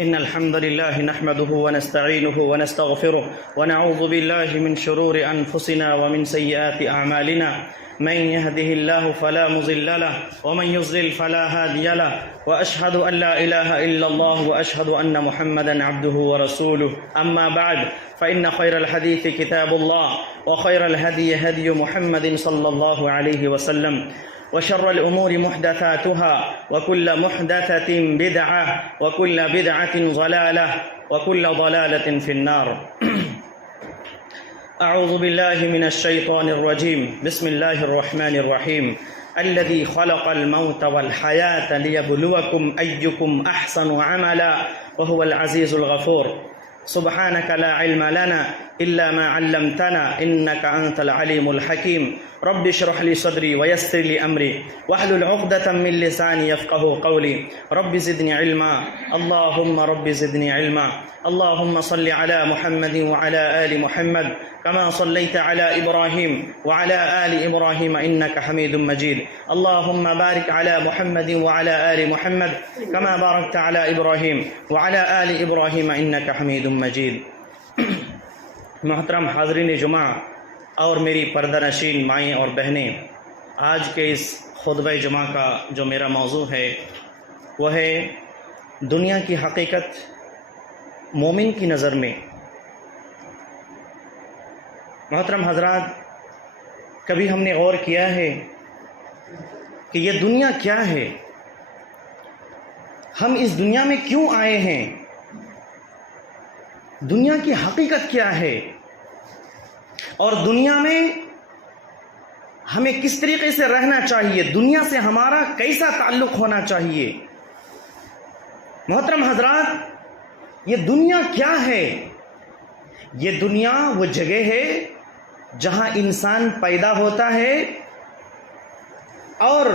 إن الحمد لله نحمده ونستعينه ونستغفره ونعوذ بالله من شرور أنفسنا ومن سيئات أعمالنا. من يهده الله فلا مضل له ومن يضلل فلا هادي له، وأشهد أن لا إله إلا الله وأشهد أن محمدا عبده ورسوله. أما بعد، فإن خير الحديث كتاب الله، وخير الهدي هدي محمد صلى الله عليه وسلم، وشر الأمور محدثاتها، وكل محدثة بدعة، وكل بدعة ضلالة، وكل ضلالة في النار. أعوذ بالله من الشيطان الرجيم. بسم الله الرحمن الرحيم. الذي خلق الموت والحياة ليبلوكم أيكم أحسن عملا وهو العزيز الغفور. سبحانك لا علم لنا إلا ما علمتنا إنك أنت العليم الحكيم. رب اشرح لي صدري ويسر لي أمري واحلل عقدة من لساني يفقه قولي. رب زدني علما، اللهم رب زدني علما. اللهم صل على محمد وعلى آل محمد كما صليت على إبراهيم وعلى آل إبراهيم إنك حميد مجيد. اللهم بارك على محمد وعلى آل محمد كما باركت على إبراهيم وعلى آل إبراهيم إنك حميد مجيد. محترم حاضرین جمعہ اور میری پردہ نشین مائیں اور بہنیں، آج کے اس خطبہ جمعہ کا جو میرا موضوع ہے وہ ہے دنیا کی حقیقت مومن کی نظر میں. محترم حضرات، کبھی ہم نے غور کیا ہے کہ یہ دنیا کیا ہے؟ ہم اس دنیا میں کیوں آئے ہیں؟ دنیا کی حقیقت کیا ہے؟ اور دنیا میں ہمیں کس طریقے سے رہنا چاہیے؟ دنیا سے ہمارا کیسا تعلق ہونا چاہیے؟ محترم حضرات، یہ دنیا کیا ہے؟ یہ دنیا وہ جگہ ہے جہاں انسان پیدا ہوتا ہے اور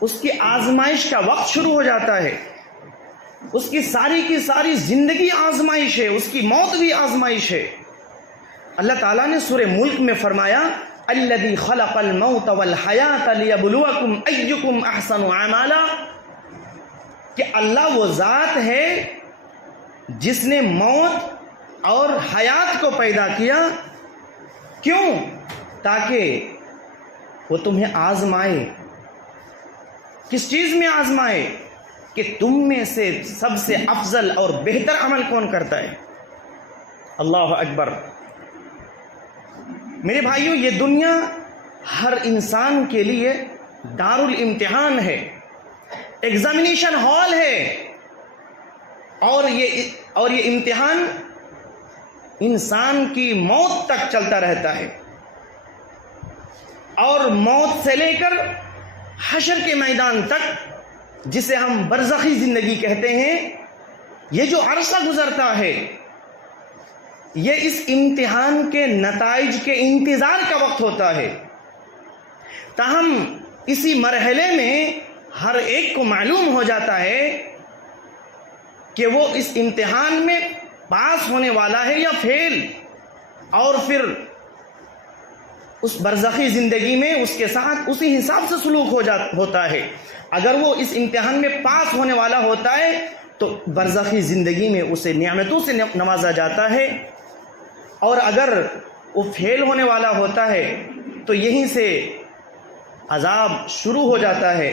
اس کی آزمائش کا وقت شروع ہو جاتا ہے. اس کی ساری زندگی آزمائش ہے، اس کی موت بھی آزمائش ہے. اللہ تعالیٰ نے سورہ ملک میں فرمایا الذی خلق الموت والحیات لیبلوکم ایکم احسن عملا، کہ اللہ وہ ذات ہے جس نے موت اور حیات کو پیدا کیا. کیوں؟ تاکہ وہ تمہیں آزمائے. کس چیز میں آزمائے؟ کہ تم میں سے سب سے افضل اور بہتر عمل کون کرتا ہے. اللہ اکبر. میرے بھائیوں، یہ دنیا ہر انسان کے لیے دار الامتحان ہے، ایگزامینیشن ہال ہے. اور یہ امتحان انسان کی موت تک چلتا رہتا ہے. اور موت سے لے کر حشر کے میدان تک، جسے ہم برزخی زندگی کہتے ہیں، یہ جو عرصہ گزرتا ہے یہ اس امتحان کے نتائج کے انتظار کا وقت ہوتا ہے. تاہم اسی مرحلے میں ہر ایک کو معلوم ہو جاتا ہے کہ وہ اس امتحان میں پاس ہونے والا ہے یا فیل. اور پھر اس برزخی زندگی میں اس کے ساتھ اسی حساب سے سلوک ہوتا ہے. اگر وہ اس امتحان میں پاس ہونے والا ہوتا ہے تو برزخی زندگی میں اسے نعمتوں سے نوازا جاتا ہے، اور اگر وہ فیل ہونے والا ہوتا ہے تو یہیں سے عذاب شروع ہو جاتا ہے.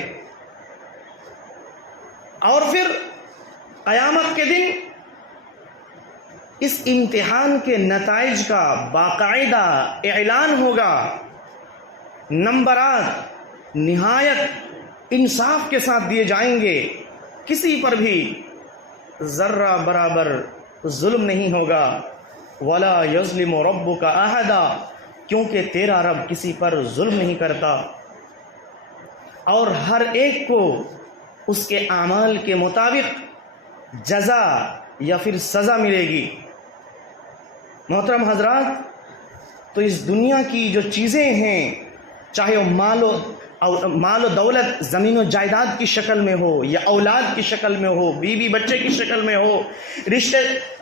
اور پھر قیامت کے دن اس امتحان کے نتائج کا باقاعدہ اعلان ہوگا. نمبرات نہایت انصاف کے ساتھ دیے جائیں گے. کسی پر بھی ذرہ برابر ظلم نہیں ہوگا. وَلَا يَظْلِمُ رَبُّكَ أَحَدًا، کیونکہ تیرا رب کسی پر ظلم نہیں کرتا. اور ہر ایک کو اس کے اعمال کے مطابق جزا یا پھر سزا ملے گی. محترم حضرات، تو اس دنیا کی جو چیزیں ہیں، چاہے وہ مال و دولت زمین و جائیداد کی شکل میں ہو، یا اولاد کی شکل میں ہو، بیوی بچے کی شکل میں ہو، رشتے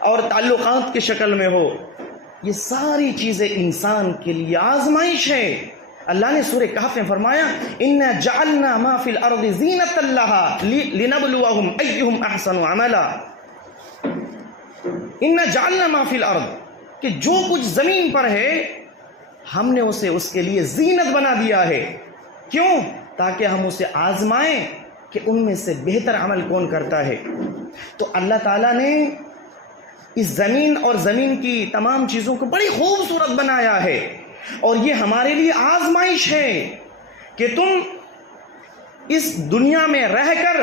اور تعلقات کی شکل میں ہو، یہ ساری چیزیں انسان کے لیے آزمائش ہے. اللہ نے سورہ کہف میں فرمایا اِنَّا جَعَلْنَا مَا فِي الْأَرْضِ زِينَةً لَهَا لِنَبْلُوَهُمْ أَيُّهُمْ أَحْسَنُ عَمَلًا. اِنَّا جَعَلْنَا مَا فِي الْأَرْضِ کہ جو کچھ زمین پر ہے ہم نے اسے اس کے لیے زینت بنا دیا ہے. کیوں؟ تاکہ ہم اسے آزمائیں کہ ان میں سے بہتر عمل کون کرتا ہے. تو اللہ تعالیٰ نے اس زمین اور زمین کی تمام چیزوں کو بڑی خوبصورت بنایا ہے، اور یہ ہمارے لیے آزمائش ہے کہ تم اس دنیا میں رہ کر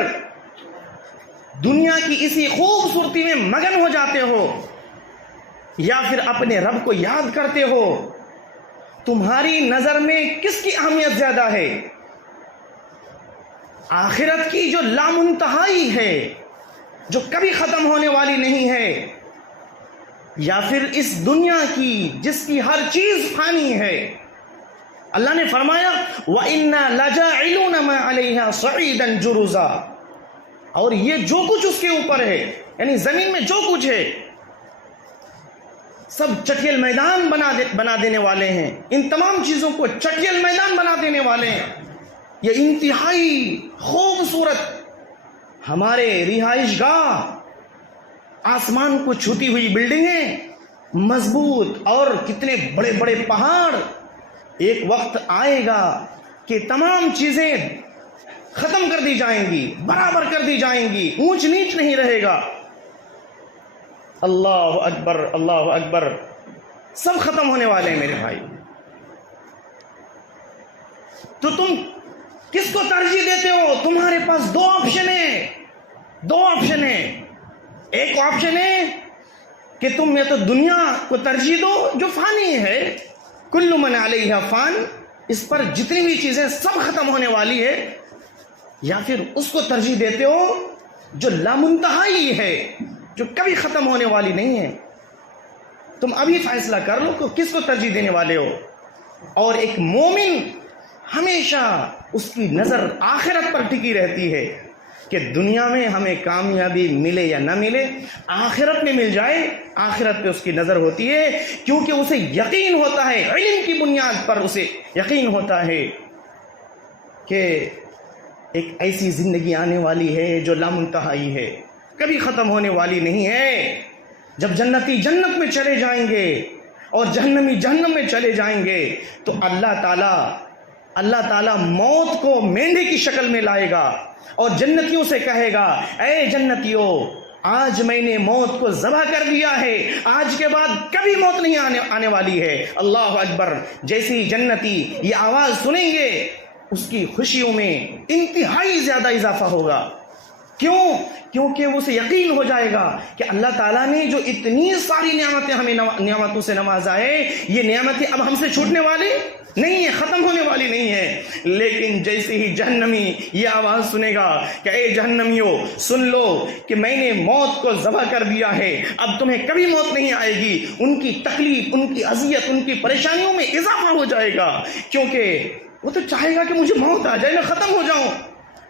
دنیا کی اسی خوبصورتی میں مگن ہو جاتے ہو یا پھر اپنے رب کو یاد کرتے ہو. تمہاری نظر میں کس کی اہمیت زیادہ ہے؟ آخرت کی جو لامنتہائی ہے، جو کبھی ختم ہونے والی نہیں ہے، یا پھر اس دنیا کی جس کی ہر چیز فانی ہے؟ اللہ نے فرمایا وَإِنَّا لَجَاعِلُونَ مَا عَلَيْهَا صَعِيدًا جُرُزًا، اور یہ جو کچھ اس کے اوپر ہے، یعنی زمین میں جو کچھ ہے، سب چٹیل میدان بنا دینے والے ہیں. ان تمام چیزوں کو چٹیل میدان بنا دینے والے ہیں. یہ انتہائی خوبصورت ہمارے رہائش گاہ، آسمان کو چھوتی ہوئی بلڈنگیں، مضبوط اور کتنے بڑے بڑے پہاڑ، ایک وقت آئے گا کہ تمام چیزیں ختم کر دی جائیں گی، برابر کر دی جائیں گی، اونچ نیچ نہیں رہے گا. اللہ اکبر، اللہ اکبر. سب ختم ہونے والے ہیں میرے بھائی. تو تم کس کو ترجیح دیتے ہو؟ تمہارے پاس دو آپشن ہیں. ایک آپشن ہے کہ تم یا تو دنیا کو ترجیح دو جو فانی ہے، کل من علیہا فان، اس پر جتنی بھی چیزیں سب ختم ہونے والی ہے، یا پھر اس کو ترجیح دیتے ہو جو لامنتہائی ہے، جو کبھی ختم ہونے والی نہیں ہے. تم ابھی فیصلہ کر لو کہ کس کو ترجیح دینے والے ہو. اور ایک مومن ہمیشہ اس کی نظر آخرت پر ٹکی رہتی ہے کہ دنیا میں ہمیں کامیابی ملے یا نہ ملے، آخرت میں مل جائے، آخرت پہ اس کی نظر ہوتی ہے، کیونکہ اسے یقین ہوتا ہے، علم کی بنیاد پر اسے یقین ہوتا ہے کہ ایک ایسی زندگی آنے والی ہے جو لامنتہائی ہے، کبھی ختم ہونے والی نہیں ہے. جب جنتی جنت میں چلے جائیں گے اور جہنمی جہنم میں چلے جائیں گے تو اللہ تعالیٰ موت کو مینڈے کی شکل میں لائے گا اور جنتیوں سے کہے گا اے جنتیوں، آج میں نے موت کو ذبح کر دیا ہے، آج کے بعد کبھی موت نہیں آنے والی ہے. اللہ اکبر. جیسے ہی جنتی یہ آواز سنیں گے اس کی خوشیوں میں انتہائی زیادہ اضافہ ہوگا. کیوں؟ کیونکہ اسے یقین ہو جائے گا کہ اللہ تعالیٰ نے جو اتنی ساری نعمتیں ہمیں نعمتوں سے نوازا ہے، یہ نعمتیں اب ہم سے چھوٹنے والی نہیں ہے، ختم ہونے والی نہیں ہے. لیکن جیسے ہی جہنمی یہ آواز سنے گا کہ اے جہنمیوں سن لو کہ میں نے موت کو ذبح کر دیا ہے، اب تمہیں کبھی موت نہیں آئے گی، ان کی تکلیف، ان کی اذیت، ان کی پریشانیوں میں اضافہ ہو جائے گا. کیونکہ وہ تو چاہے گا کہ مجھے موت آ جائے، میں ختم ہو جاؤں،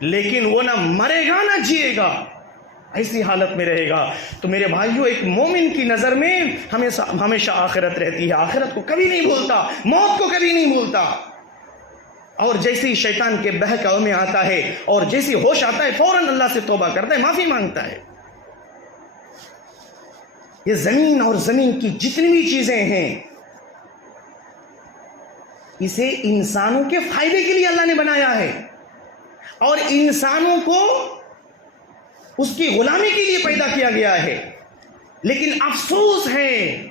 لیکن وہ نہ مرے گا نہ جیے گا، ایسی حالت میں رہے گا. تو میرے بھائیوں، ایک مومن کی نظر میں ہمیشہ آخرت رہتی ہے، آخرت کو کبھی نہیں بھولتا، موت کو کبھی نہیں بھولتا. اور جیسے ہی شیطان کے بہکاوے میں آتا ہے اور جیسی ہوش آتا ہے فوراً اللہ سے توبہ کرتا ہے، معافی مانگتا ہے. یہ زمین اور زمین کی جتنی بھی چیزیں ہیں، اسے انسانوں کے فائدے کے لیے اللہ نے بنایا ہے اور انسانوں کو اس کی غلامی کے لیے پیدا کیا گیا ہے. لیکن افسوس ہے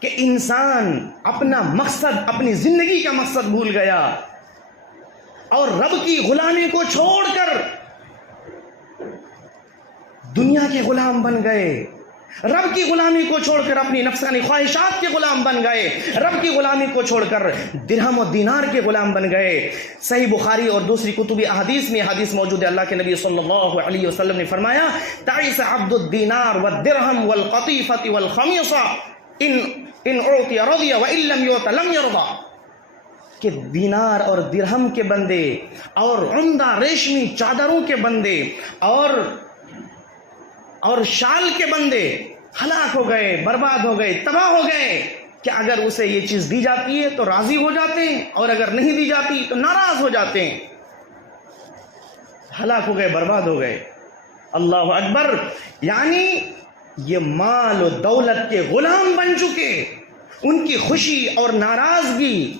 کہ انسان اپنا مقصد، اپنی زندگی کا مقصد بھول گیا اور رب کی غلامی کو چھوڑ کر دنیا کے غلام بن گئے، رب کی غلامی کو چھوڑ کر اپنی نفسانی خواہشات کے غلام بن گئے، رب کی غلامی کو چھوڑ کر درہم و دینار کے غلام بن گئے. صحیح بخاری اور دوسری کتب احادیث میں حدیث موجود ہے، اللہ کے نبی صلی اللہ علیہ وسلم نے فرمایا تعیس عبد الدینار والدرہم والقطیفۃ والخمیصہ ان اعطی رضی وان لم یعط لم یرضى، کہ دینار اور درہم کے بندے اور عمدہ ریشمی چادروں کے بندے اور شال کے بندے ہلاک ہو گئے، برباد ہو گئے، تباہ ہو گئے. کہ اگر اسے یہ چیز دی جاتی ہے تو راضی ہو جاتے ہیں اور اگر نہیں دی جاتی تو ناراض ہو جاتے ہیں. ہلاک ہو گئے، برباد ہو گئے. اللہ اکبر. یعنی یہ مال و دولت کے غلام بن چکے. ان کی خوشی اور ناراضگی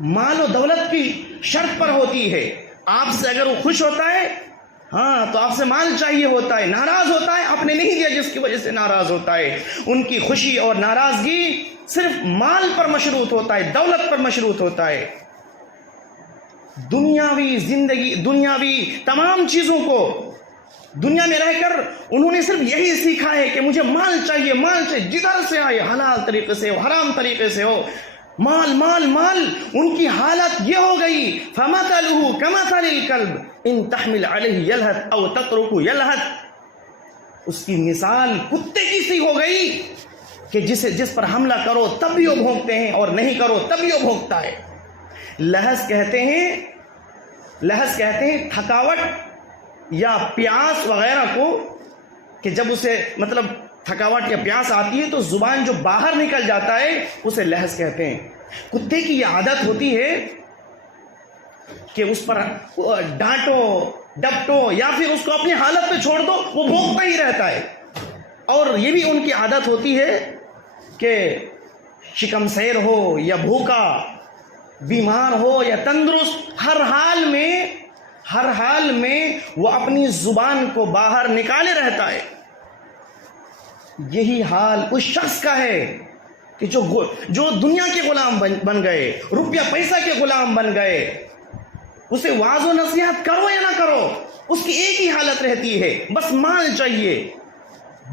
مال و دولت کی شرط پر ہوتی ہے. آپ سے اگر وہ خوش ہوتا ہے ہاں تو آپ سے مال چاہیے ہوتا ہے, ناراض ہوتا ہے آپ نے نہیں دیا جس کی وجہ سے ناراض ہوتا ہے. ان کی خوشی اور ناراضگی صرف مال پر مشروط ہوتا ہے, دولت پر مشروط ہوتا ہے. دنیاوی زندگی, دنیاوی تمام چیزوں کو دنیا میں رہ کر انہوں نے صرف یہی سیکھا ہے کہ مجھے مال چاہیے, مال چاہیے, جدھر سے آئے, حلال طریقے سے ہو, حرام طریقے سے ہو, مال مال مال. ان کی حالت یہ ہو گئی فَمَثَلُهُ كَمَثَلِ الْكَلْبِ إِن تَحْمِلْ عَلَيْهِ يَلْهَثْ أَوْ تَتْرُكُهُ يَلْهَثْ. اس کی مثال کتے کی سی ہو گئی کہ جس پر حملہ کرو تب بھی وہ بھونکتے ہیں اور نہیں کرو تب بھی وہ بھونکتا ہے. لہث کہتے ہیں تھکاوٹ یا پیاس وغیرہ کو, کہ جب اسے مطلب تھکاوٹ یا پیاس آتی ہے تو زبان جو باہر نکل جاتا ہے اسے لہث کہتے ہیں. کتے کی یہ عادت ہوتی ہے کہ اس پر ڈانٹو ڈپٹو یا پھر اس کو اپنی حالت پہ چھوڑ دو, وہ بھونکتا ہی رہتا ہے. اور یہ بھی ان کی عادت ہوتی ہے کہ شکم سیر ہو یا بھوکا, بیمار ہو یا تندرست, ہر حال میں وہ اپنی زبان کو باہر نکالے رہتا ہے. یہی حال اس شخص کا ہے کہ جو دنیا کے غلام بن گئے, روپیہ پیسہ کے غلام بن گئے. اسے واعظ و نصیحت کرو یا نہ کرو اس کی ایک ہی حالت رہتی ہے, بس مال چاہیے.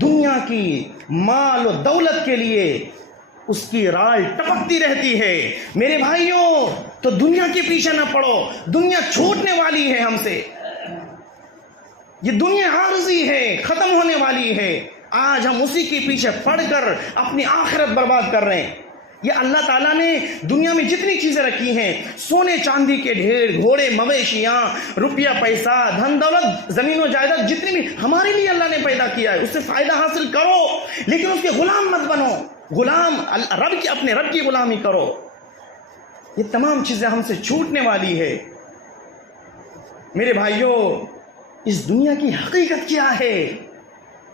دنیا کی مال و دولت کے لیے اس کی رال ٹپکتی رہتی ہے. میرے بھائیوں تو دنیا کے پیچھے نہ پڑو, دنیا چھوٹنے والی ہے ہم سے. یہ دنیا عارضی ہے, ختم ہونے والی ہے. آج ہم اسی کے پیچھے پڑ کر اپنی آخرت برباد کر رہے ہیں. یہ اللہ تعالیٰ نے دنیا میں جتنی چیزیں رکھی ہیں, سونے چاندی کے ڈھیر, گھوڑے, مویشیاں, روپیہ پیسہ, دھن دولت, زمین و جائیداد, جتنی بھی ہمارے لیے اللہ نے پیدا کیا ہے اس سے فائدہ حاصل کرو, لیکن اس کے غلام مت بنو. غلام اپنے رب کی غلامی کرو. یہ تمام چیزیں ہم سے چھوٹنے والی ہے. میرے بھائیوں, اس دنیا کی حقیقت کیا ہے؟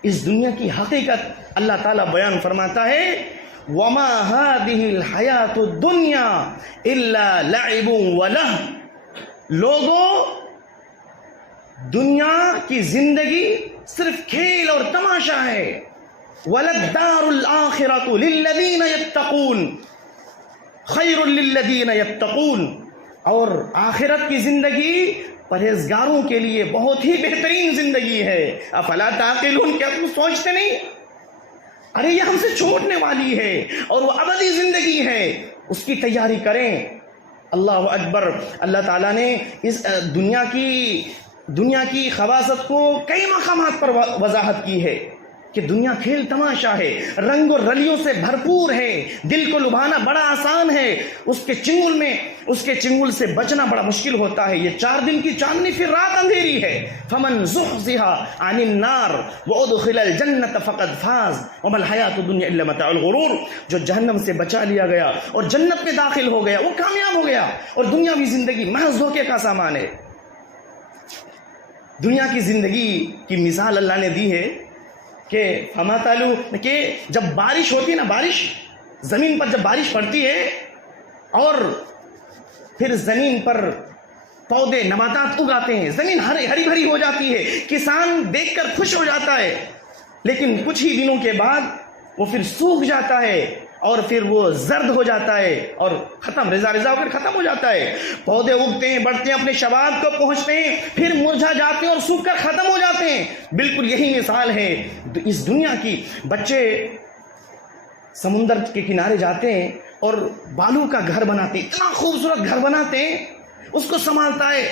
اس دنیا کی حقیقت اللہ تعالیٰ بیان فرماتا ہے وَمَا هَذِهِ الْحَيَاةُ الدُّنْيَا إِلَّا لَعِبٌ وَلَهْوٌ. لوگوں, دنیا کی زندگی صرف کھیل اور تماشا ہے. وَلَلدَّارُ الْآخِرَةُ لِلَّذِينَ يَتَّقُونَ خَيْرٌ لِلَّذِينَ يَتَّقُونَ. اور آخرت کی زندگی پرہیزگاروں کے لیے بہت ہی بہترین زندگی ہے. افلا تعقلون, کیا تم سوچتے نہیں؟ ارے یہ ہم سے چھوٹنے والی ہے اور وہ ابدی زندگی ہے, اس کی تیاری کریں. اللہ اکبر. اللہ تعالیٰ نے اس دنیا کی خواصت کو کئی مقامات پر وضاحت کی ہے کہ دنیا کھیل تماشا ہے, رنگ و رلیوں سے بھرپور ہے, دل کو لبھانا بڑا آسان ہے, اس کے چنگل سے بچنا بڑا مشکل ہوتا ہے. یہ 4 دن کی چاندنی پھر رات اندھیری ہے. فمن زحزح عن النار وادخل الجنة فقد فاز وما الحیاة الدنیا الا متاع الغرور. جو جہنم سے بچا لیا گیا اور جنت میں داخل ہو گیا وہ کامیاب ہو گیا, اور دنیاوی زندگی محض دھوکے کا سامان ہے. دنیا کی زندگی کی مثال اللہ نے دی ہے کہ کہ جب بارش ہوتی ہے نا, بارش زمین پر جب بارش پڑتی ہے اور پھر زمین پر پودے نباتات اگاتے ہیں, زمین ہری بھری ہو جاتی ہے, کسان دیکھ کر خوش ہو جاتا ہے, لیکن کچھ ہی دنوں کے بعد وہ پھر سوکھ جاتا ہے اور پھر وہ زرد ہو جاتا ہے اور ختم, رضا ہو کر ختم ہو جاتا ہے. پودے اگتے ہیں, بڑھتے ہیں, اپنے شباب کو پہنچتے ہیں, پھر مرجھا جاتے ہیں اور سوکھ کر ختم ہو جاتے ہیں. بالکل یہی مثال ہے اس دنیا کی. بچے سمندر کے کنارے جاتے ہیں اور بالوں کا گھر بناتے ہیں, اتنا خوبصورت گھر بناتے ہیں, اس کو سنبھالتا ہے,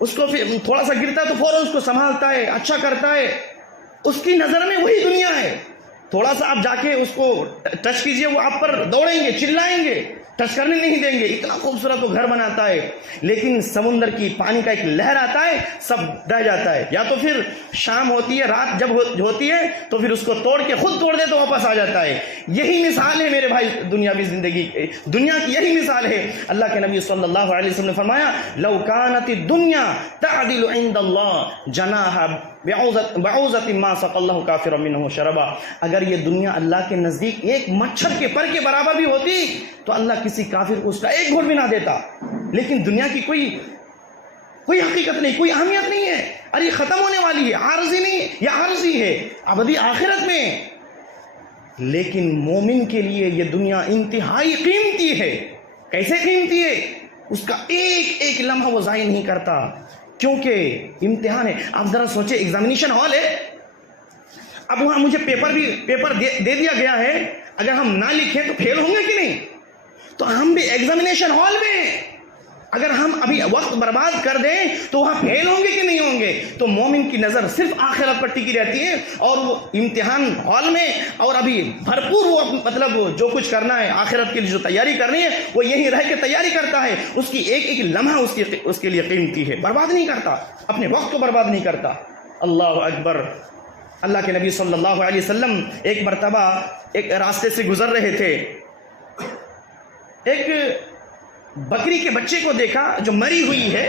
اس کو پھر تھوڑا سا گرتا ہے تو فوراً اس کو سنبھالتا ہے, اچھا کرتا ہے. اس کی نظر میں وہی دنیا ہے. تھوڑا سا آپ جا کے اس کو ٹچ کیجئے, وہ آپ پر دوڑیں گے, چلائیں گے, ٹچ کرنے نہیں دیں گے. اتنا خوبصورت وہ گھر بناتا ہے. لیکن سمندر کی پانی کا ایک لہر آتا ہے, سب ڈہ جاتا ہے. یا تو پھر شام ہوتی ہے, رات جب ہوتی ہے تو پھر اس کو توڑ کے خود توڑ دے تو واپس آ جاتا ہے. یہی مثال ہے میرے بھائی دنیاوی زندگی, دنیا کی یہی مثال ہے. اللہ کے نبی صلی اللہ علیہ وسلم نے فرمایا لو کانت الدنیا تعدل عند اللہ جناح بعوضۃ ما سقى الله كافرا منه شربا. اگر یہ دنیا اللہ کے نزدیک ایک مچھر کے پر کے برابر بھی ہوتی تو اللہ کسی کافر کو اس کا ایک گھونٹ بھی نہ دیتا. لیکن دنیا کی کوئی حقیقت نہیں, کوئی اہمیت نہیں ہے. ارے یہ ختم ہونے والی ہے, عارضی نہیں, یہ عارضی ہے ابدی آخرت میں. لیکن مومن کے لیے یہ دنیا انتہائی قیمتی ہے. کیسے قیمتی ہے؟ اس کا ایک ایک لمحہ وہ ضائع نہیں کرتا, کیونکہ امتحان ہے. آپ ذرا سوچیں, ایگزامینیشن ہال ہے, اب وہاں مجھے پیپر دے دیا گیا ہے, اگر ہم نہ لکھیں تو فیل ہوں گے کہ نہیں؟ تو ہم بھی ایگزامینیشن ہال میں اگر ہم ابھی وقت برباد کر دیں تو وہاں فیل ہوں گے کہ نہیں ہوں گے؟ تو مومن کی نظر صرف آخرت پر ٹکی رہتی ہے, اور وہ امتحان ہال میں اور ابھی بھرپور وہ مطلب جو کچھ کرنا ہے آخرت کے لیے جو تیاری کرنی ہے وہ یہیں رہ کے تیاری کرتا ہے. اس کی ایک ایک لمحہ اس کے لیے قیمتی ہے, برباد نہیں کرتا, اپنے وقت کو برباد نہیں کرتا. اللہ اکبر. اللہ کے نبی صلی اللہ علیہ وسلم ایک مرتبہ ایک راستے سے گزر رہے تھے, ایک بکری کے بچے کو دیکھا جو مری ہوئی ہے.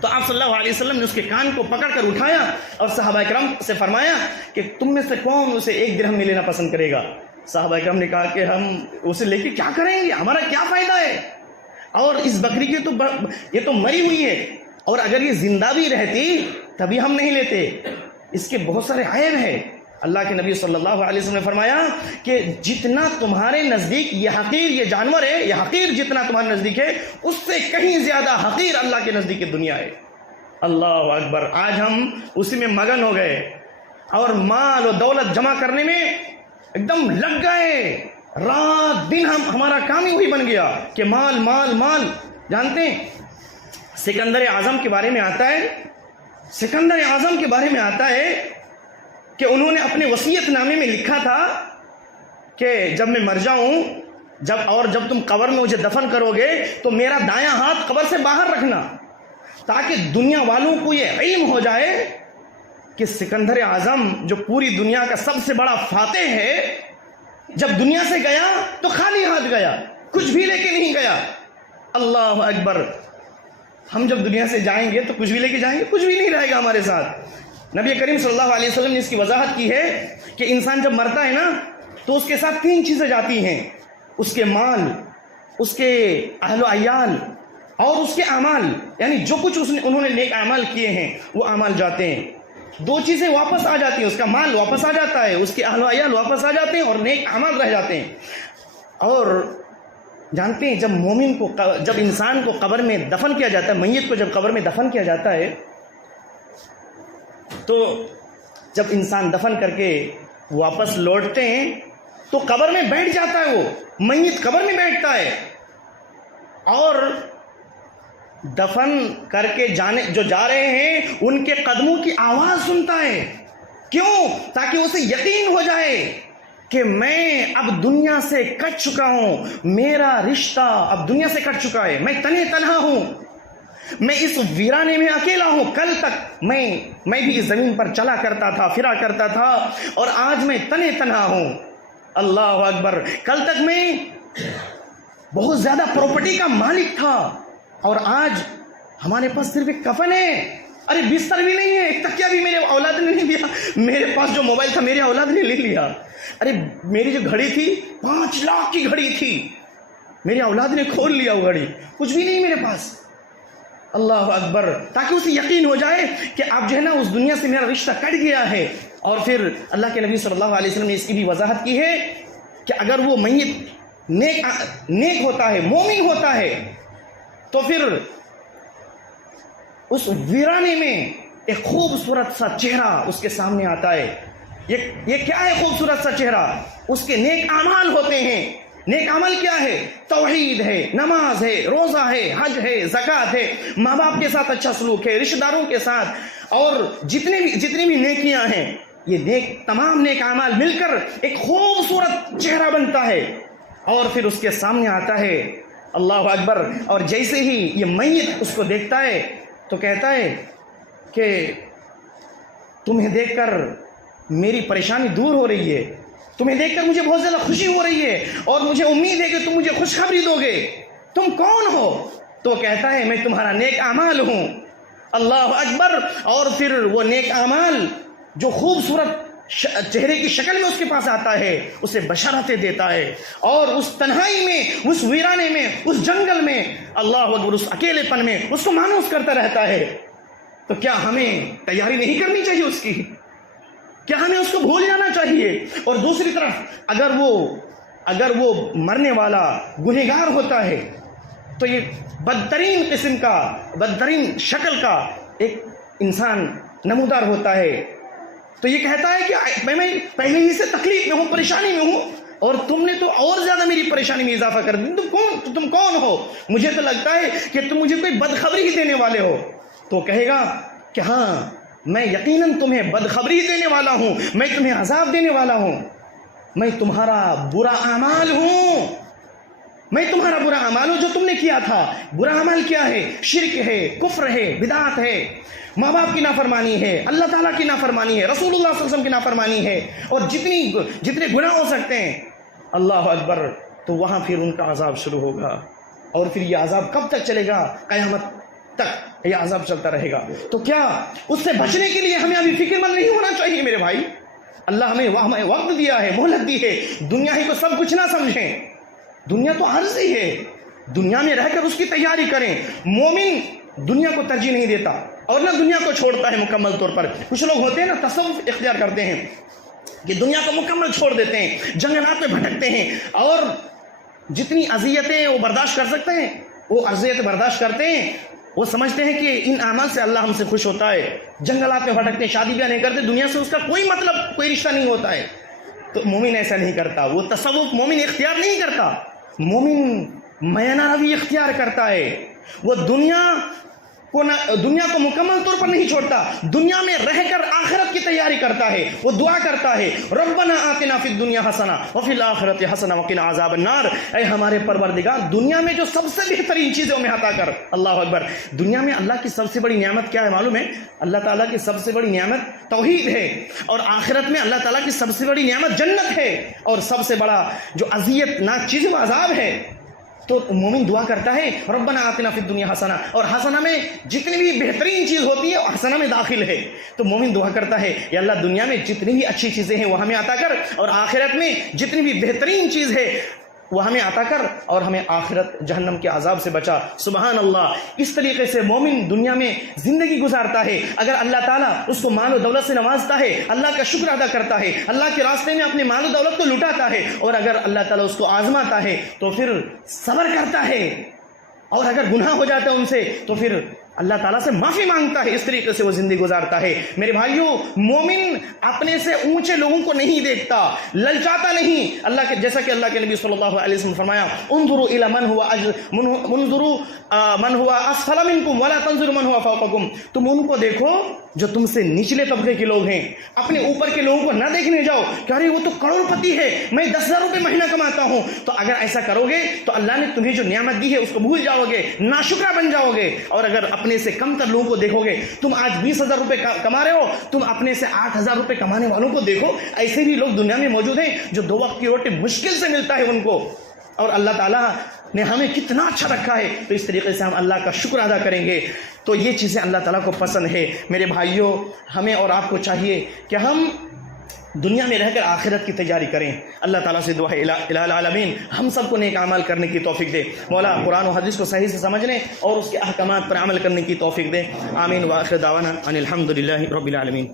تو آپ صلی اللہ علیہ وسلم نے اس کے کان کو پکڑ کر اٹھایا اور صحابہ کرام سے فرمایا کہ تم میں سے کون اسے 1 درہم میں لینا پسند کرے گا؟ صحابہ کرام نے کہا کہ ہم اسے لے کے کیا کریں گے, ہمارا کیا فائدہ ہے, اور اس بکری کی تو یہ تو مری ہوئی ہے, اور اگر یہ زندہ بھی رہتی تبھی ہم نہیں لیتے, اس کے بہت سارے عیب ہیں. اللہ کے نبی صلی اللہ علیہ وسلم نے فرمایا کہ جتنا تمہارے نزدیک یہ حقیر یہ جانور ہے, یہ حقیر جتنا تمہارے نزدیک ہے اس سے کہیں زیادہ حقیر اللہ کے نزدیک دنیا ہے. اللہ اکبر. آج ہم اسی میں مگن ہو گئے اور مال و دولت جمع کرنے میں ایک دم لگ گئے, رات دن ہمارا کام ہی وہی بن گیا کہ مال مال مال. جانتے ہیں سکندر اعظم کے بارے میں آتا ہے, سکندر اعظم کے بارے میں آتا ہے کہ انہوں نے اپنے وصیت نامے میں لکھا تھا کہ جب میں مر جاؤں جب تم قبر میں مجھے دفن کرو گے تو میرا دایاں ہاتھ قبر سے باہر رکھنا, تاکہ دنیا والوں کو یہ علم ہو جائے کہ سکندر اعظم جو پوری دنیا کا سب سے بڑا فاتح ہے, جب دنیا سے گیا تو خالی ہاتھ گیا, کچھ بھی لے کے نہیں گیا. اللہ اکبر. ہم جب دنیا سے جائیں گے تو کچھ بھی لے کے جائیں گے, کچھ بھی نہیں رہے گا ہمارے ساتھ. نبی کریم صلی اللہ علیہ وسلم نے اس کی وضاحت کی ہے کہ انسان جب مرتا ہے نا تو اس کے ساتھ 3 چیزیں جاتی ہیں, اس کے مال, اس کے اہل و عیال اور اس کے اعمال. یعنی جو کچھ انہوں نے نیک اعمال کیے ہیں وہ اعمال جاتے ہیں. 2 چیزیں واپس آ جاتی ہیں, اس کا مال واپس آ جاتا ہے, اس کے اہل و عیال واپس آ جاتے ہیں, اور نیک اعمال رہ جاتے ہیں. اور جانتے ہیں جب انسان کو قبر میں دفن کیا جاتا ہے, میت کو جب قبر میں دفن کیا جاتا ہے تو جب انسان دفن کر کے واپس لوٹتے ہیں تو قبر میں بیٹھ جاتا ہے, وہ میت قبر میں بیٹھتا ہے, اور دفن کر کے جو جا رہے ہیں ان کے قدموں کی آواز سنتا ہے. کیوں؟ تاکہ اسے یقین ہو جائے کہ میں اب دنیا سے کٹ چکا ہوں, میرا رشتہ اب دنیا سے کٹ چکا ہے, میں تنہا ہوں, میں اس ویرانے میں اکیلا ہوں. کل تک میں بھی اس زمین پر چلا کرتا تھا, پھرا کرتا تھا, اور آج میں تنہا ہوں. اللہ اکبر. کل تک میں بہت زیادہ پراپرٹی کا مالک تھا, اور آج ہمارے پاس صرف ایک کفن ہے, ارے بستر بھی نہیں ہے, ایک تکیہ بھی میرے اولاد نے نہیں دیا, میرے پاس جو موبائل تھا میرے اولاد نے لے لیا, ارے میری جو گھڑی تھی 5 لاکھ کی گھڑی تھی, میری اولاد نے کھول لیا وہ گھڑی, کچھ بھی نہیں میرے پاس. اللہ اکبر. تاکہ اسے یقین ہو جائے کہ اب جو ہے نا اس دنیا سے میرا رشتہ کٹ گیا ہے. اور پھر اللہ کے نبی صلی اللہ علیہ وسلم نے اس کی بھی وضاحت کی ہے کہ اگر وہ میت نیک ہوتا ہے, مومن ہوتا ہے, تو پھر اس ویرانے میں ایک خوبصورت سا چہرہ اس کے سامنے آتا ہے. یہ کیا ہے خوبصورت سا چہرہ؟ اس کے نیک اعمال ہوتے ہیں. نیک عمل کیا ہے؟ توحید ہے, نماز ہے, روزہ ہے, حج ہے, زکوٰۃ ہے, ماں باپ کے ساتھ اچھا سلوک ہے, رشتہ داروں کے ساتھ, اور جتنی بھی نیکیاں ہیں, یہ تمام نیک اعمال مل کر ایک خوبصورت چہرہ بنتا ہے. اور پھر اس کے سامنے آتا ہے. اللہ اکبر. اور جیسے ہی یہ میت اس کو دیکھتا ہے تو کہتا ہے کہ تمہیں دیکھ کر میری پریشانی دور ہو رہی ہے, تمہیں دیکھ کر مجھے بہت زیادہ خوشی ہو رہی ہے, اور مجھے امید ہے کہ تم مجھے خوشخبری دو گے. تم کون ہو؟ تو کہتا ہے میں تمہارا نیک اعمال ہوں. اللہ اکبر. اور پھر وہ نیک اعمال جو خوبصورت چہرے کی شکل میں اس کے پاس آتا ہے اسے بشارتیں دیتا ہے, اور اس تنہائی میں, اس ویرانے میں, اس جنگل میں, اللہ اکبر, اس اکیلے پن میں اس کو مانوس کرتا رہتا ہے. تو کیا ہمیں تیاری نہیں کرنی چاہیے اس کی؟ کیا ہمیں اس کو بھول جانا چاہیے؟ اور دوسری طرف اگر وہ مرنے والا گنہگار ہوتا ہے تو یہ بدترین قسم کا, بدترین شکل کا ایک انسان نمودار ہوتا ہے. تو یہ کہتا ہے کہ میں پہلے ہی سے تکلیف میں ہوں, پریشانی میں ہوں, اور تم نے تو اور زیادہ میری پریشانی میں اضافہ کر دیا. تم کون ہو؟ مجھے تو لگتا ہے کہ تم مجھے کوئی بدخبری ہی دینے والے ہو. تو کہے گا کہ ہاں, میں یقیناً تمہیں بدخبری دینے والا ہوں, میں تمہیں عذاب دینے والا ہوں, میں تمہارا برا اعمال ہوں, میں تمہارا برا اعمال ہوں جو تم نے کیا تھا. برا اعمال کیا ہے؟ شرک ہے, کفر ہے, بدعت ہے, ماں باپ کی نافرمانی ہے, اللہ تعالیٰ کی نافرمانی ہے, رسول اللہ صلی اللہ علیہ وسلم کی نافرمانی ہے, اور جتنے گناہ ہو سکتے ہیں. اللہ اکبر. تو وہاں پھر ان کا عذاب شروع ہوگا, اور پھر یہ عذاب کب تک چلے گا؟ قیامت تک یہ عذاب چلتا رہے گا. تو کیا اس سے بچنے کے لیے ہمیں ابھی فکر مند نہیں ہونا چاہیے میرے بھائی؟ اللہ ہمیں وقت دیا ہے, مہلت دی ہے. دنیا ہی کو سب کچھ نہ سمجھیں, دنیا تو عارضی ہے, دنیا میں رہ کر اس کی تیاری کریں. مومن دنیا کو ترجیح نہیں دیتا اور نہ دنیا کو چھوڑتا ہے مکمل طور پر. کچھ لوگ ہوتے ہیں نا, تصوف اختیار کرتے ہیں کہ دنیا کو مکمل چھوڑ دیتے ہیں, جنگلات میں بھٹکتے ہیں, اور جتنی اذیتیں وہ برداشت کر سکتے ہیں وہ اذیت برداشت کرتے ہیں. وہ سمجھتے ہیں کہ ان اعمال سے اللہ ہم سے خوش ہوتا ہے. جنگلات میں بھٹکتے ہیں, شادی بیاہ نہیں کرتے, دنیا سے اس کا کوئی مطلب, کوئی رشتہ نہیں ہوتا ہے. تو مومن ایسا نہیں کرتا. وہ تصوف مومن اختیار نہیں کرتا. مومن میانہ روی اختیار کرتا ہے. وہ دنیا کو مکمل طور پر نہیں چھوڑتا, دنیا میں رہ کر آخرت کی تیاری کرتا ہے. وہ دعا کرتا ہے, ربنا آتنا فی الدنیا حسنہ وفی الآخرۃ حسنہ وقنا عذاب النار. اے ہمارے پروردگار, دنیا میں جو سب سے بہترین چیزیں ہمیں عطا کر. اللہ اکبر. دنیا میں اللہ کی سب سے بڑی نعمت کیا ہے معلوم ہے؟ اللہ تعالیٰ کی سب سے بڑی نعمت توحید ہے, اور آخرت میں اللہ تعالیٰ کی سب سے بڑی نعمت جنت ہے, اور سب سے بڑا جو اذیت ناک چیز وہ عذاب ہے. تو مومن دعا کرتا ہے ربنا آتنا فی الدنیا حسنہ, اور حسنہ میں جتنی بھی بہترین چیز ہوتی ہے حسنہ میں داخل ہے. تو مومن دعا کرتا ہے یا اللہ دنیا میں جتنی بھی اچھی چیزیں ہیں وہ ہمیں عطا کر, اور آخرت میں جتنی بھی بہترین چیز ہے وہ ہمیں عطا کر, اور ہمیں آخرت جہنم کے عذاب سے بچا. سبحان اللہ. اس طریقے سے مومن دنیا میں زندگی گزارتا ہے. اگر اللہ تعالیٰ اس کو مال و دولت سے نوازتا ہے, اللہ کا شکر ادا کرتا ہے, اللہ کے راستے میں اپنے مال و دولت کو لٹاتا ہے, اور اگر اللہ تعالیٰ اس کو آزماتا ہے تو پھر صبر کرتا ہے, اور اگر گناہ ہو جاتا ہے ان سے تو پھر اللہ تعالیٰ سے معافی مانگتا ہے. اس طریقے سے وہ زندگی گزارتا ہے. میرے بھائیوں, مومن اپنے سے اونچے لوگوں کو نہیں دیکھتا, للچاتا نہیں. اللہ کے جیسا کہ اللہ کے نبی صلی اللہ علیہ وسلم فرمایا, انظروا الی من هو اسفل منکم ولا تنظروا من هو فوقکم. تم ان کو دیکھو جو تم سے نچلے طبقے کے لوگ ہیں, اپنے اوپر کے لوگوں کو نہ دیکھنے جاؤ کہ ارے وہ تو کروڑ پتی ہے, میں 10,000 روپے مہینہ کماتا ہوں. تو اگر ایسا کرو گے تو اللہ نے تمہیں جو نعمت دی ہے اس کو بھول جاؤ گے, ناشکرا بن جاؤ گے. اور اگر اپنے سے کم تر لوگوں کو دیکھو گے, تم آج 20,000 روپے کما رہے ہو, تم اپنے سے 8,000 روپے کمانے والوں کو دیکھو. ایسے بھی لوگ دنیا میں موجود ہیں جو 2 وقت کی روٹی مشکل سے ملتا ہے ان کو, اور اللہ تعالیٰ نے ہمیں کتنا اچھا رکھا ہے. تو اس طریقے سے ہم اللہ کا شکر ادا کریں گے تو یہ چیزیں اللہ تعالیٰ کو پسند ہے. میرے بھائیوں, ہمیں اور آپ کو چاہیے کہ ہم دنیا میں رہ کر آخرت کی تیاری کریں. اللہ تعالیٰ سے دعا ہے الہ العالمین ہم سب کو نیک اعمال کرنے کی توفیق دے. مولا قرآن و حدیث کو صحیح سے سمجھنے اور اس کے احکامات پر عمل کرنے کی توفیق دے. آمین. وآخر دعوانا ان الحمد للہ رب العالمین.